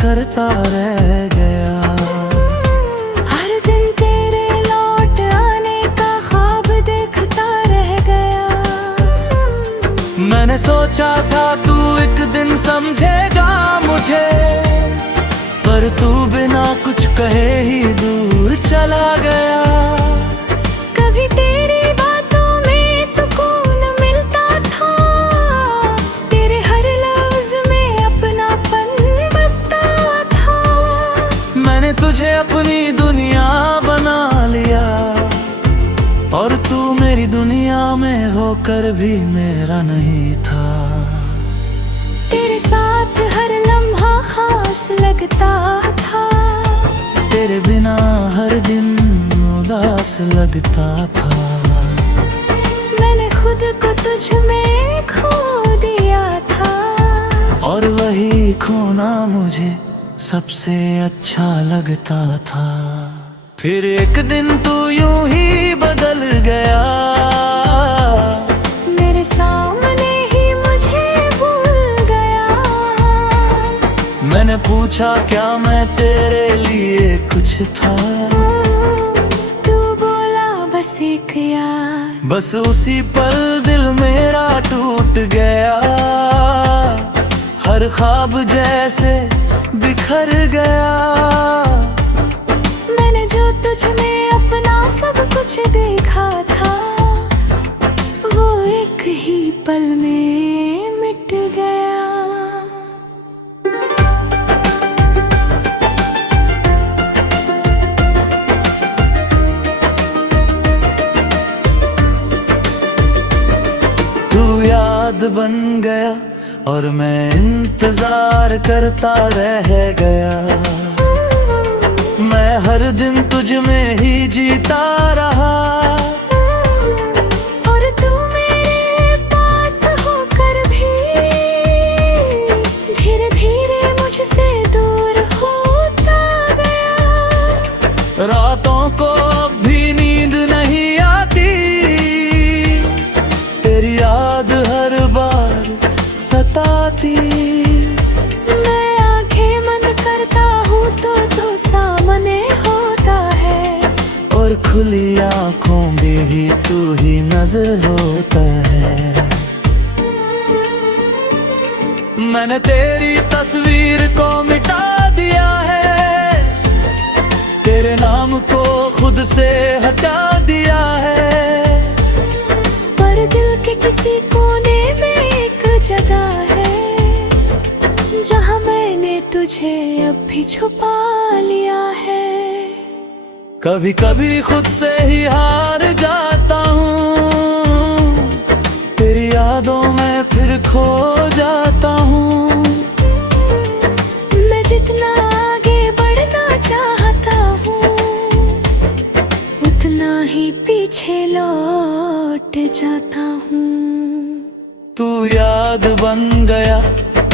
करता रह गया। हर दिन तेरे लौट आने का ख्वाब देखता रह गया। मैंने सोचा था तू एक दिन समझेगा मुझे, पर तू बिना कुछ कहे ही दूर चला गया। कभी तेरी बातों में सुकून मिलता था, तेरे हर लफ्ज में अपनापन बसता था। मैंने तुझे अपनी दुनिया बना लिया, और तू मेरी दुनिया में होकर भी मेरा नहीं था। तेरे साथ हर लम्हा खास लगता था, तेरे बिना हर दिन उदास लगता था। मैंने खुद को तुझ में खो दिया था, और वही खोना मुझे सबसे अच्छा लगता था। फिर एक दिन तू यूं ही बदल गया, मेरे सामने ही मुझे भूल गया। मैंने पूछा क्या मैं तेरे लिए कुछ था, तू बोला बस एक यार। बस उसी पल दिल मेरा टूट गया। हर ख्वाब जैसे बिखर गया। मैंने जो तुझ में अपना सब कुछ देखा था, वो एक ही पल में मिट गया। तू याद बन गया और मैं इंतजार करता रह गया। मैं हर दिन तुझ में ही जीता रहा, और तू मेरे पास होकर भी धीरे धीरे मुझसे दूर होता गया। रातों को अब भी नींद नहीं आती, तेरी याद हर बार सताती। मैं आंखें बंद करता हूँ तो तू सामने होता है, और खुली आंखों में भी तू ही नजर होता है। मैंने तेरी तस्वीर को मिटा दिया है, तेरे नाम को खुद से हटा दिया है। पर दिल के किसी कोने में एक जगह है, जहाँ मैंने तुझे अब भी छुपा लिया है। कभी कभी खुद से ही हार जाता हूँ, तेरी यादों में फिर खो जाता हूँ। मैं जितना आगे बढ़ना चाहता हूँ, उतना ही पीछे लौट जाता हूँ। तू याद बन गया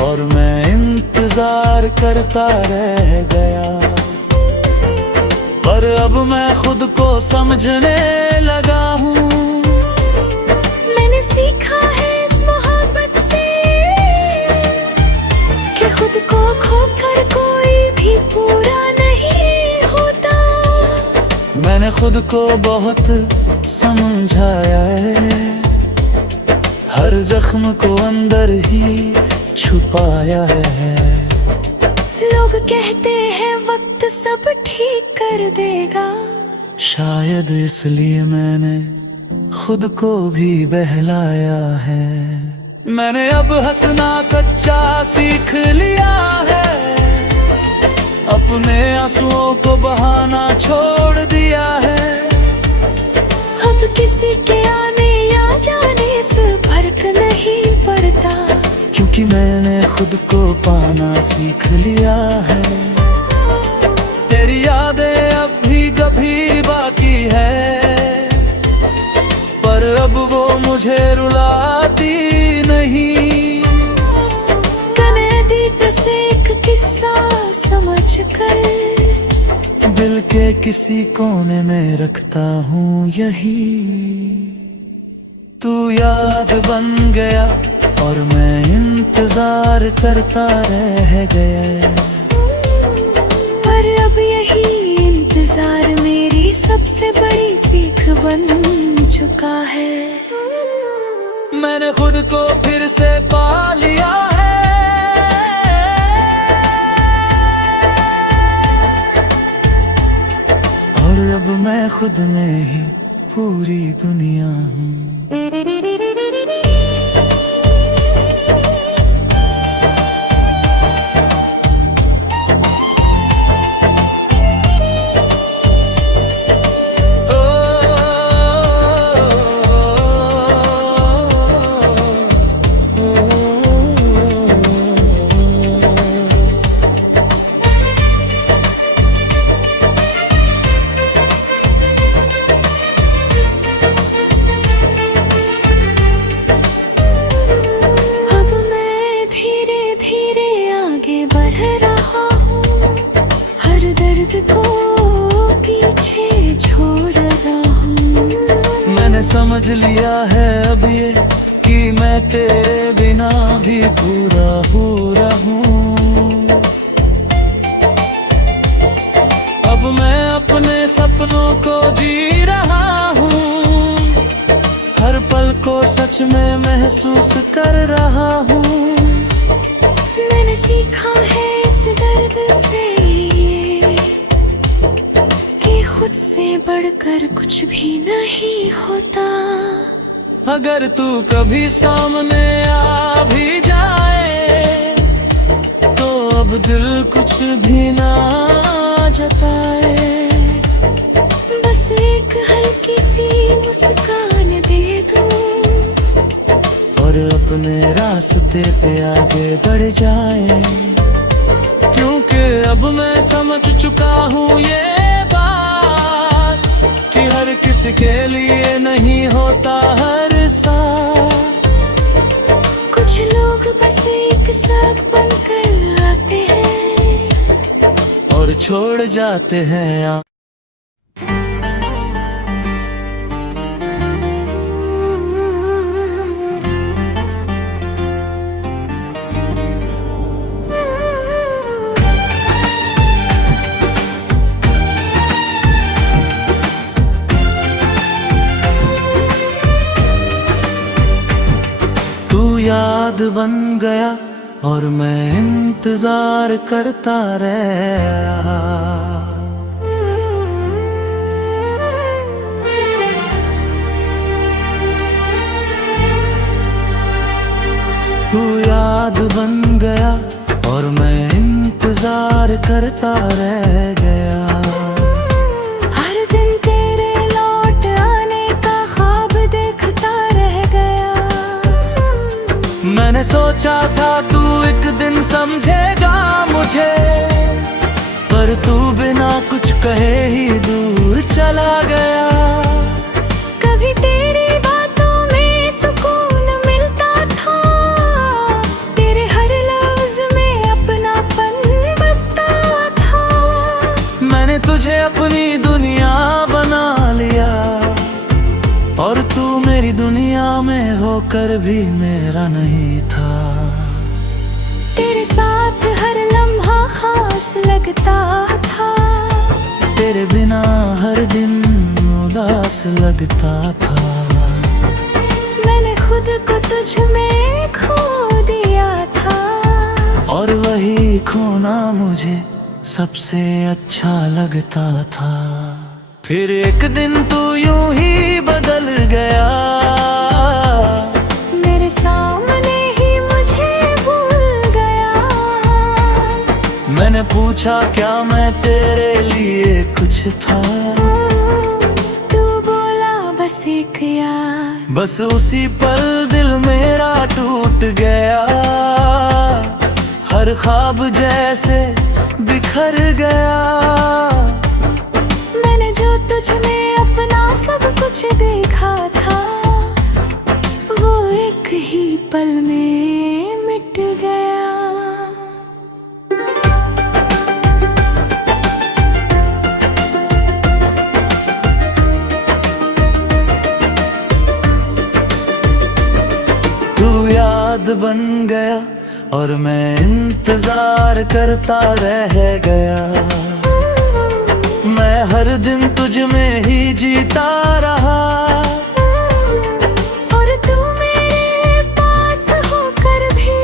और मैं इंतजार करता रह गया। पर अब मैं खुद को समझने लगा हूँ। मैंने सीखा है इस मोहब्बत से कि खुद को खोकर कोई भी पूरा नहीं होता। मैंने खुद को बहुत समझाया है, हर जख्म को अंदर ही छुपाया है। लोग कहते हैं वक्त सब ठीक कर देगा, शायद इसलिए मैंने खुद को भी बहलाया है। मैंने अब हंसना सच्चा सीख लिया है, अपने आंसुओं को बहाना छोड़ दिया है। अब किसी के आने या जाने से फर्क नहीं पड़ता, क्योंकि मैंने खुद को पाना सीख लिया है। तेरी यादें अब भी कभी बाकी है, पर अब वो मुझे रुलाती नहीं। कनेदी से एक किस्सा समझ कर दिल के किसी कोने में रखता हूँ यही। तू याद बन गया और मैं इंतजार करता रह गया। सबसे बड़ी सीख बन चुका है। मैंने खुद को फिर से पा लिया है, और अब मैं खुद में ही पूरी दुनिया हूँ। को पीछे छोड़ रहा हूँ। मैंने समझ लिया है अब ये कि मैं तेरे बिना भी पूरा पूरा हूँ। अब मैं अपने सपनों को जी रहा हूँ, हर पल को सच में महसूस कर रहा हूँ। मैंने सीखा है इस दर्द से खुद से बढ़कर कुछ भी नहीं होता। अगर तू कभी सामने आ भी जाए तो अब दिल कुछ भी ना जताए। बस एक हल्की सी मुस्कान दे दूं और अपने रास्ते पे आगे बढ़ जाए, क्योंकि अब मैं समझ चुका हूँ ये हर किसी के लिए नहीं होता हर साथ। कुछ लोग बस एक साथ बनकर आते हैं और छोड़ जाते हैं। याद बन गया और मैं इंतजार करता रहा। तू याद बन गया और मैं इंतजार करता रह गया। मैंने सोचा था तू एक दिन समझेगा मुझे, पर तू बिना कुछ कहे ही दूर चला गया। कभी तेरी बातों में सुकून मिलता था, तेरे हर लफ्ज में अपनापन बसता था। मैंने तुझे अपनी दुनिया बना लिया और तू मेरी दुनिया में होकर भी मेरा नहीं था। तेरे साथ हर लम्हा खास लगता था, तेरे बिना हर दिन उदास लगता था। मैंने खुद को तुझ में खो दिया था, और वही खोना मुझे सबसे अच्छा लगता था। फिर एक दिन तू यूं ही बदल गया, मेरे सामने ही मुझे भूल गया। मैंने पूछा क्या मैं तेरे लिए कुछ था, तू बोला बस एक यार। बस उसी पल दिल मेरा टूट गया, हर ख्वाब जैसे बिखर गया। तुझ में अपना सब कुछ देखा था, वो एक ही पल में मिट गया। तू याद बन गया और मैं इंतजार करता रह गया। मैं हर दिन तुझ में ही जीता रहा। और तू मेरे पास होकर भी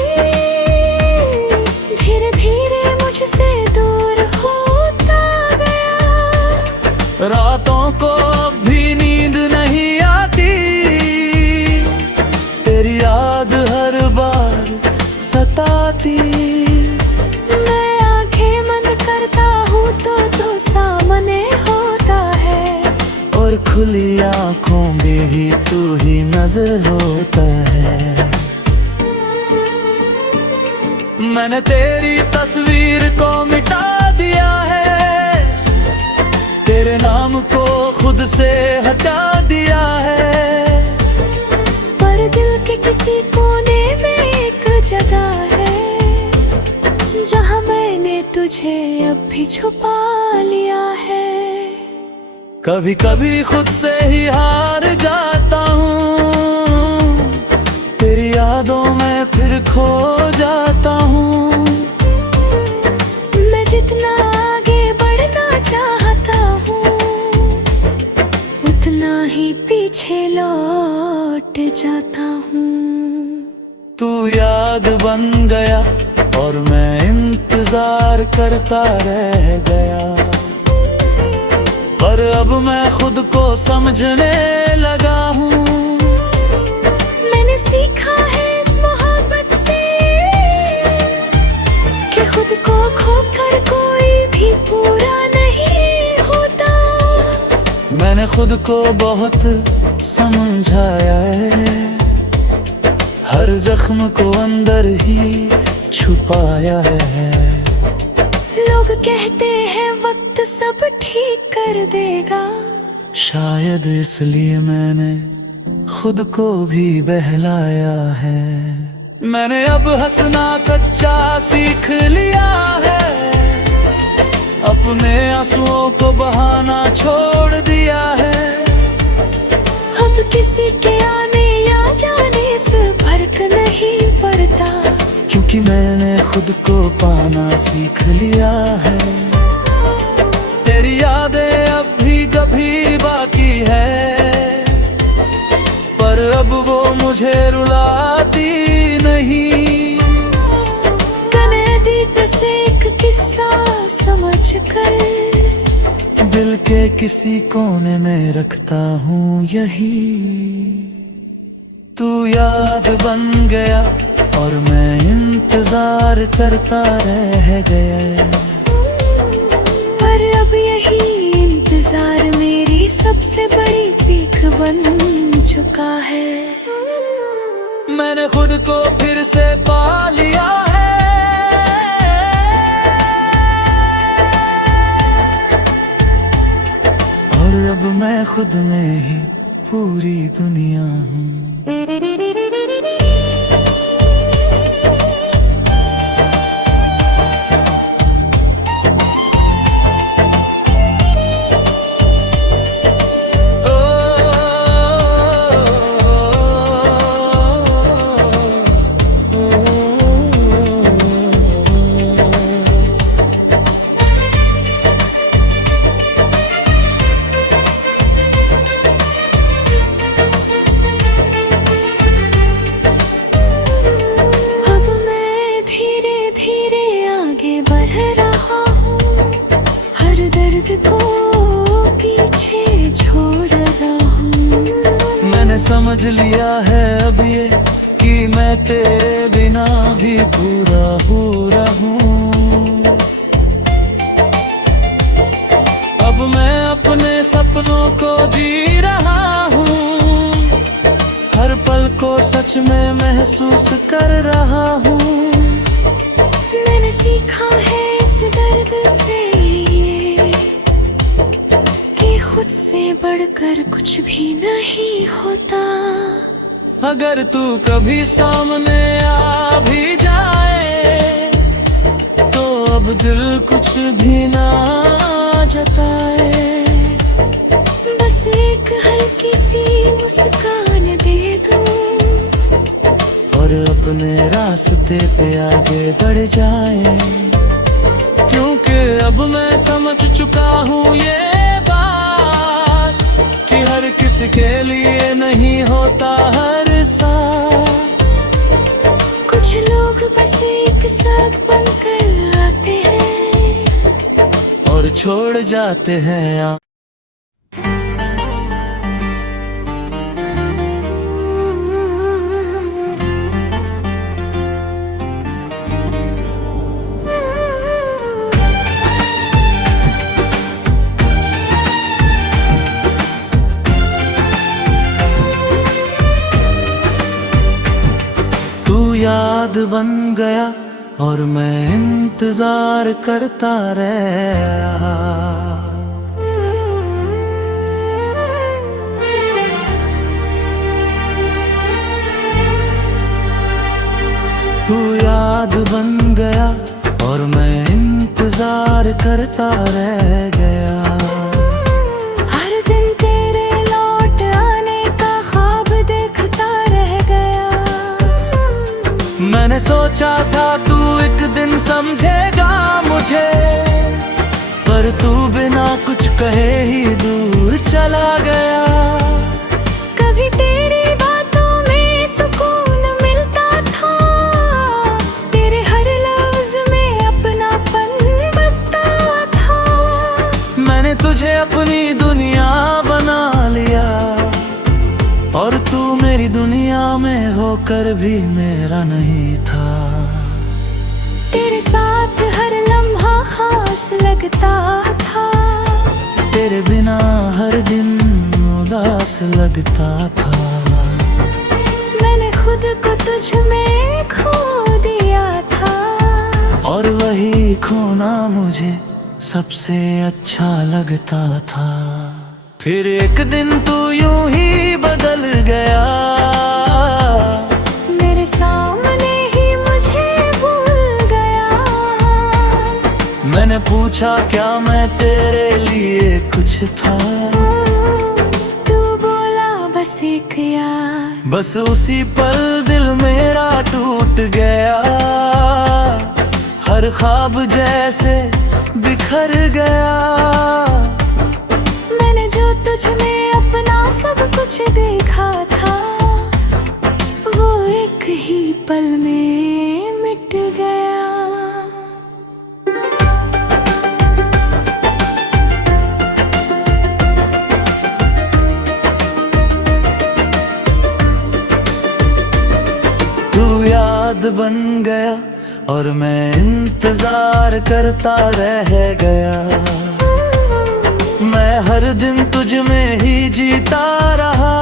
धीरे धीरे मुझसे दूर होता गया। रातों को अब भी नींद नहीं आती, तेरी याद हर बार सताती। मैं आंखें बंद करता हूँ तो सामने होता है, और खुली आंखों में भी तू ही नजर होता है। मैंने तेरी तस्वीर को मिटा दिया है, तेरे नाम को खुद से हटा दिया है। पर दिल के किसी कोने में एक जगह है जहाँ मैंने तुझे अब भी छुपा लिया है। कभी कभी खुद से ही हार जाता हूँ, तेरी यादों में फिर खो जाता हूँ। मैं जितना आगे बढ़ना चाहता हूँ उतना ही पीछे लौट जाता हूँ। तू याद बन गया और मैं इंतजार करता रह गया। पर अब मैं खुद को समझने लगा हूँ। मैंने सीखा है इस मोहब्बत से कि खुद को खोकर कोई भी पूरा नहीं होता। मैंने खुद को बहुत समझाया है, हर जख्म को अंदर ही छुपाया है। लोग कहते हैं वक्त सब ठीक कर देगा, शायद इसलिए मैंने खुद को भी बहलाया है। मैंने अब हंसना सच्चा सीख लिया है, अपने आंसुओं को बहाना छोड़ दिया है। अब किसी के आने या जाने से फर्क नहीं पड़ता, क्योंकि मैंने खुद को पाना सीख लिया है। तेरी यादें अब भी कभी बाकी है, पर अब वो मुझे रुलाती नहीं। कनेदी से एक किस्सा समझ कर दिल के किसी कोने में रखता हूँ यही। तू याद बन गया और मैं इंतजार करता रह गया। पर अब यही इंतजार मेरी सबसे बड़ी सीख बन चुका है। मैंने खुद को फिर से पा लिया है, और अब मैं खुद में ही पूरी दुनिया हूँ। को पीछे छोड़ रहा हूँ। मैंने समझ लिया है अब ये कि मैं तेरे बिना भी पूरा हो रहूं। अब मैं अपने सपनों को जी रहा हूँ, हर पल को सच में महसूस कर रहा हूँ। मैंने सीखा है इस दर्द से कि खुद से बढ़कर कुछ भी नहीं होता। अगर तू कभी सामने आ भी जाए तो अब दिल कुछ भी ना जताए। बस एक हल्की सी मुस्कान दे दूं और अपने रास्ते पे आगे बढ़ जाए, क्योंकि अब मैं समझ चुका हूँ ये कि हर किसी के लिए नहीं होता हर साथ। कुछ लोग बस एक साथ बनकर आते हैं और छोड़ जाते हैं। याद बन गया और मैं इंतजार करता रहा। तू याद बन गया और मैं इंतजार करता रह गया। मैंने सोचा था तू एक दिन समझेगा मुझे, पर तू बिना कुछ कहे ही दूर चला गया। कभी तेरी बातों में सुकून मिलता था, तेरे हर लफ्ज में अपनापन बसता था। मैंने तुझे अपनी दुनिया बना लिया और तू मेरी दुनिया में होकर भी मेरा नहीं था। तेरे साथ हर लम्हा खास लगता था, तेरे बिना हर दिन उदास लगता था। मैंने खुद को तुझ में खो दिया था और वही खोना मुझे सबसे अच्छा लगता था। फिर एक दिन तू यूं ही बदल गया, मेरे सामने ही मुझे भूल गया। मैंने पूछा क्या मैं तेरे लिए कुछ था, तू बोला बस एक यार। बस उसी पल दिल मेरा टूट गया, हर ख्वाब जैसे बिखर गया। तुझ में अपना सब कुछ देखा था, वो एक ही पल में मिट गया। तू याद बन गया और मैं इंतजार करता रह गया। मैं हर दिन तुझ में ही जीता रहा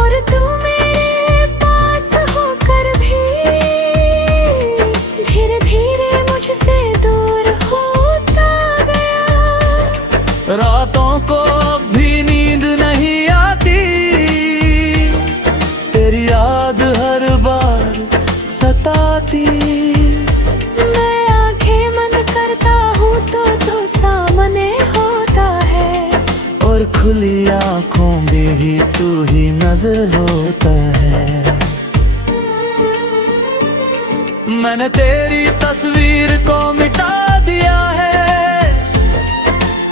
और तू मेरे पास होकर भी धीरे धीरे मुझसे दूर होता गया। रातों को अब भी नींद नहीं आती, तेरी याद हर बार सताती। खुली आँखों में भी तू ही नजर होता है। मैंने तेरी तस्वीर को मिटा दिया है,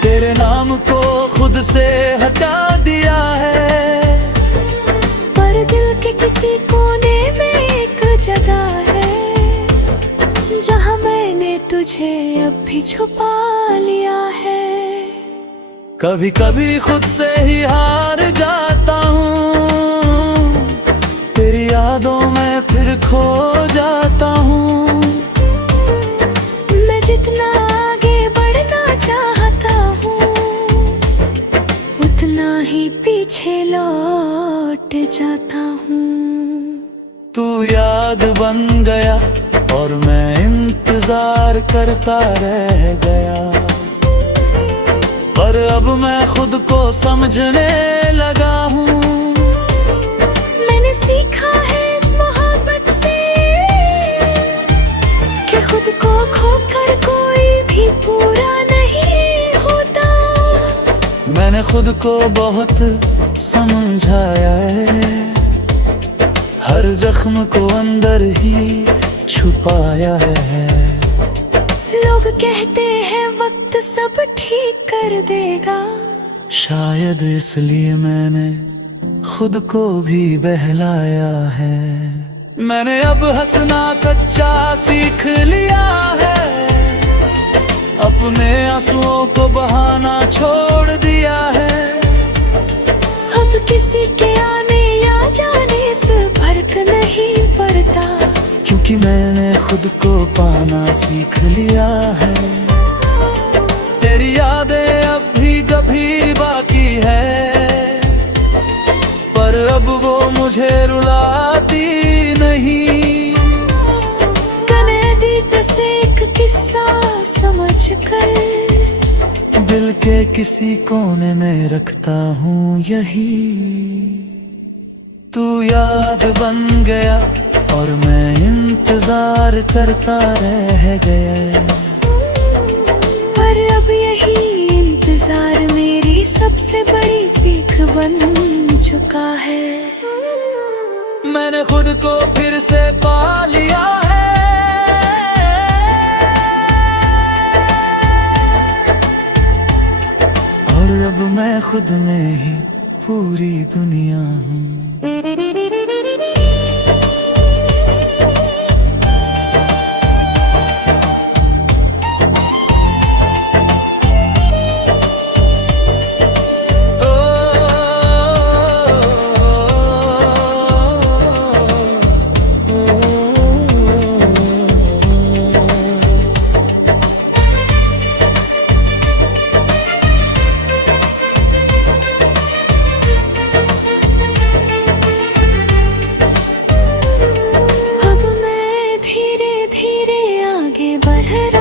तेरे नाम को खुद से हटा दिया है। पर दिल के किसी कोने में एक जगह है, जहाँ मैंने तुझे अब भी छुपा लिया है। कभी कभी खुद से ही हार जाता हूँ, तेरी यादों में फिर खो जाता हूँ। मैं जितना आगे बढ़ना चाहता हूँ, उतना ही पीछे लौट जाता हूँ। तू याद बन गया और मैं इंतजार करता रह गया, पर अब मैं खुद को समझने लगा हूँ। मैंने सीखा है इस मोहब्बत से कि खुद को खोकर कोई भी पूरा नहीं होता। मैंने खुद को बहुत समझाया है, हर जख्म को अंदर ही छुपाया है। लोग कहते हैं वक्त सब ठीक कर देगा, शायद इसलिए मैंने खुद को भी बहलाया है। मैंने अब हंसना सच्चा सीख लिया है, अपने आंसुओं को बहाना छोड़ दिया है। अब किसी के आने या जाने से फर्क नहीं पड़ता, क्योंकि मैंने खुद को पाना सीख लिया है। तेरी यादें अब भी कभी बाकी है, पर अब वो मुझे रुलाती नहीं। कनेडी से एक किस्सा समझ कर दिल के किसी कोने में रखता हूँ यही। तू याद बन गया और मैं इंतजार करता रह गया, पर अब यही इंतजार मेरी सबसे बड़ी सीख बन चुका है। मैंने खुद को फिर से पा लिया है, और अब मैं खुद में ही पूरी दुनिया हूँ। अब मैं धीरे धीरे आगे बढ़